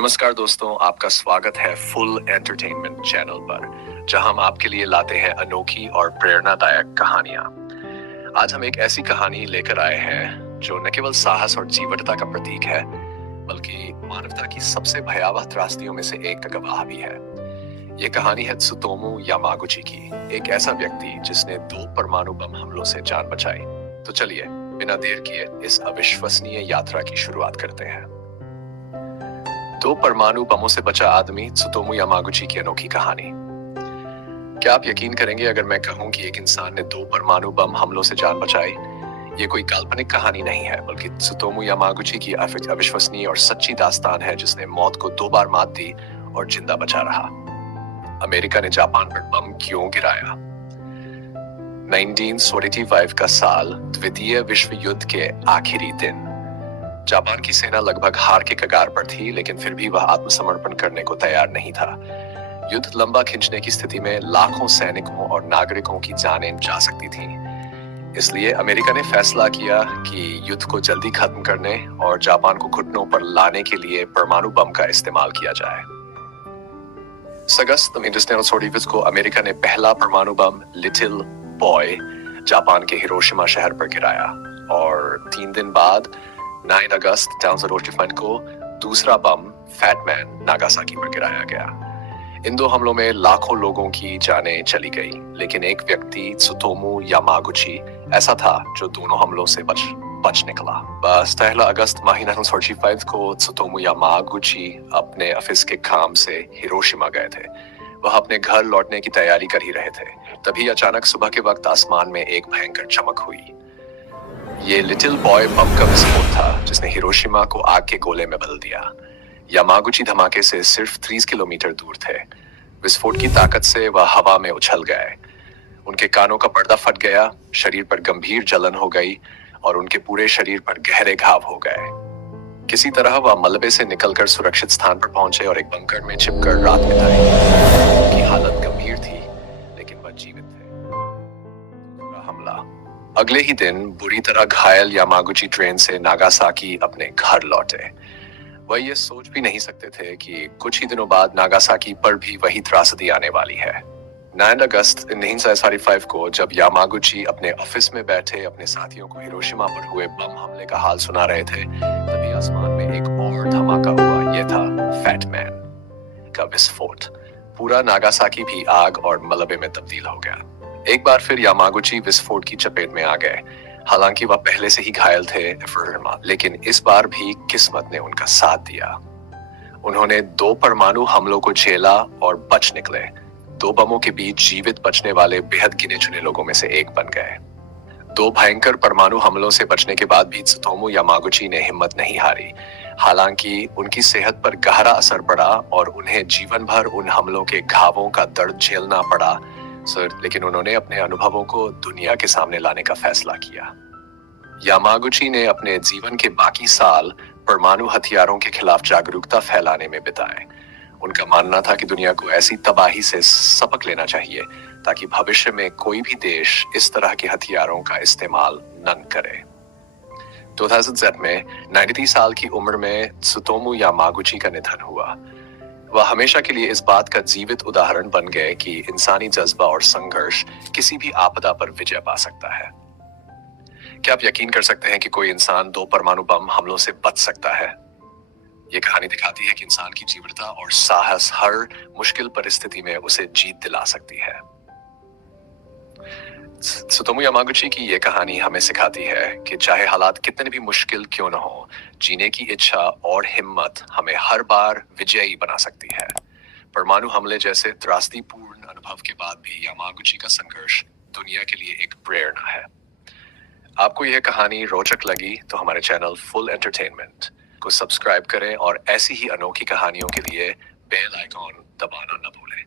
नमस्कार दोस्तों, आपका स्वागत है फुल एंटरटेनमेंट चैनल पर, जहां हम आपके लिए लाते हैं अनोखी और प्रेरणादायक कहानियां। आज हम एक ऐसी कहानी लेकर आए हैं जो न केवल साहस और जीवटता का प्रतीक है, बल्कि मानवता की सबसे भयावह त्रासदियों में से एक का गवाह भी है। ये कहानी है त्सुतोमू यामागुची की, एक ऐसा व्यक्ति जिसने 2 परमाणु बम हमलों से जान बचाई। तो चलिए बिना देर किए इस अविश्वसनीय यात्रा की शुरुआत करते हैं। 2 परमाणु बमों से बचा आदमी, त्सुतोमू यामागुची की अनोखी कहानी। क्या आप यकीन करेंगे अगर मैं कहूं कि एक इंसान ने 2 परमाणु बम हमलों से जान बचाई? ये कोई काल्पनिक कहानी नहीं है, बल्कि त्सुतोमू यामागुची की अविश्वसनीय और सच्ची दास्तान है, जिसने मौत को 2 बार मात दी और जिंदा बचा रहा। अमेरिका ने जापान पर बम क्यों गिराया? 1945 का साल, द्वितीय विश्व युद्ध के आखिरी दिन। जापान की सेना लगभग हार के कगार पर थी, लेकिन फिर भी वह आत्मसमर्पण करने को तैयार नहीं था। युद्ध लंबा खींचने की स्थिति में लाखों सैनिकों और नागरिकों की जानें जा सकती थीं। इसलिए अमेरिका ने फैसला किया कि युद्ध को जल्दी खत्म करने और जापान को घुटनों पर लाने के लिए परमाणु बम का इस्तेमाल किया जाए। अगस्त 1945 को अमेरिका ने पहला परमाणु बम लिटिल बॉय जापान के हिरोशिमा शहर पर गिराया, और 3 दिन बाद 9 अगस्त 1945 को दूसरा बम फैट मैन नागासाकी पर गिराया गया। इन 2 हमलों में लाखों लोगों की जानें चली गई, लेकिन एक व्यक्ति, त्सुतोमू यामागुची, ऐसा था जो दोनों हमलों से बच निकला। बस 1 अगस्त 1945 को त्सुतोमू यामागुची अपने ऑफिस के काम से हिरोशिमा गए थे। वह अपने घर लौटने की तैयारी कर ही रहे थे, तभी अचानक सुबह के वक्त आसमान में एक भयंकर चमक हुई। ये लिटिल बॉय बम का विस्फोट था, जिसने हिरोशिमा को आग के गोले में बदल दिया। यामागुची धमाके से सिर्फ 30 किलोमीटर दूर थे। विस्फोट की ताकत से वह हवा में उछल गए। उनके कानों का पर्दा फट गया, शरीर पर गंभीर जलन हो गई और उनके पूरे शरीर पर गहरे घाव हो गए। किसी तरह वह मलबे से निकलकर सुरक्षित स्थान पर पहुंचे और एक बंकर में छिपकर रात बिताई। उनकी हालत गंभीर थी, लेकिन वह जीवित थे। हमला। अगले ही दिन बुरी तरह घायल यामागुची ट्रेन से नागासाकी अपने घर लौटे। वह ये सोच भी नहीं सकते थे कि कुछ ही दिनों बाद नागासाकी पर भी वही त्रासदी आने वाली है। 9 अगस्त 1945 को जब यामागुची अपने ऑफिस में बैठे अपने साथियों को हिरोशिमा पर हुए बम हमले का हाल सुना रहे थे, तभी आसमान में एक और धमाका हुआ। यह था फैट मैन का विस्फोट। पूरा नागासाकी भी आग और मलबे में तब्दील हो गया। एक बार फिर यामागुची विस्फोट की चपेट में आ गए। हालांकि वह पहले से ही घायल थे, लेकिन इस बार भी किस्मत ने उनका साथ दिया। उन्होंने 2 परमाणु हमलों को झेला और बच निकले। 2 बमों के बीच जीवित बचने वाले बेहद गिने चुने लोगों में से एक बन गए। 2 भयंकर परमाणु हमलों से बचने के बाद भी त्सुतोमू यामागुची ने हिम्मत नहीं हारी। हालांकि उनकी सेहत पर गहरा असर पड़ा और उन्हें जीवन भर उन हमलों के घावों का दर्द झेलना पड़ा, लेकिन उन्होंने अपने अनुभवों को दुनिया के सामने लाने का फैसला किया। यामागुची ने अपने जीवन के बाकी साल परमाणु हथियारों के खिलाफ जागरूकता फैलाने में बिताए। उनका मानना था कि दुनिया को ऐसी तबाही से सबक लेना चाहिए ताकि भविष्य में कोई भी देश इस तरह के हथियारों का इस्तेमाल न करे। 2007 में 93 साल की उम्र में त्सुतोमू यामागुची का निधन हुआ। वह हमेशा के लिए इस बात का जीवित उदाहरण बन गए कि इंसानी जज्बा और संघर्ष किसी भी आपदा पर विजय पा सकता है। क्या आप यकीन कर सकते हैं कि कोई इंसान 2 परमाणु बम हमलों से बच सकता है? ये कहानी दिखाती है कि इंसान की जीवटता और साहस हर मुश्किल परिस्थिति में उसे जीत दिला सकती है। त्सुतोमू यामागुची की ये कहानी हमें सिखाती है कि चाहे हालात कितने भी मुश्किल क्यों न हो, जीने की इच्छा और हिम्मत हमें हर बार विजयी बना सकती है। परमाणु हमले जैसे त्रासदीपूर्ण अनुभव के बाद भी यामागुची का संघर्ष दुनिया के लिए एक प्रेरणा है। आपको यह कहानी रोचक लगी तो हमारे चैनल फुल एंटरटेनमेंट को सब्सक्राइब करें और ऐसी ही अनोखी कहानियों के लिए बेल आइकॉन दबाना न भूलें।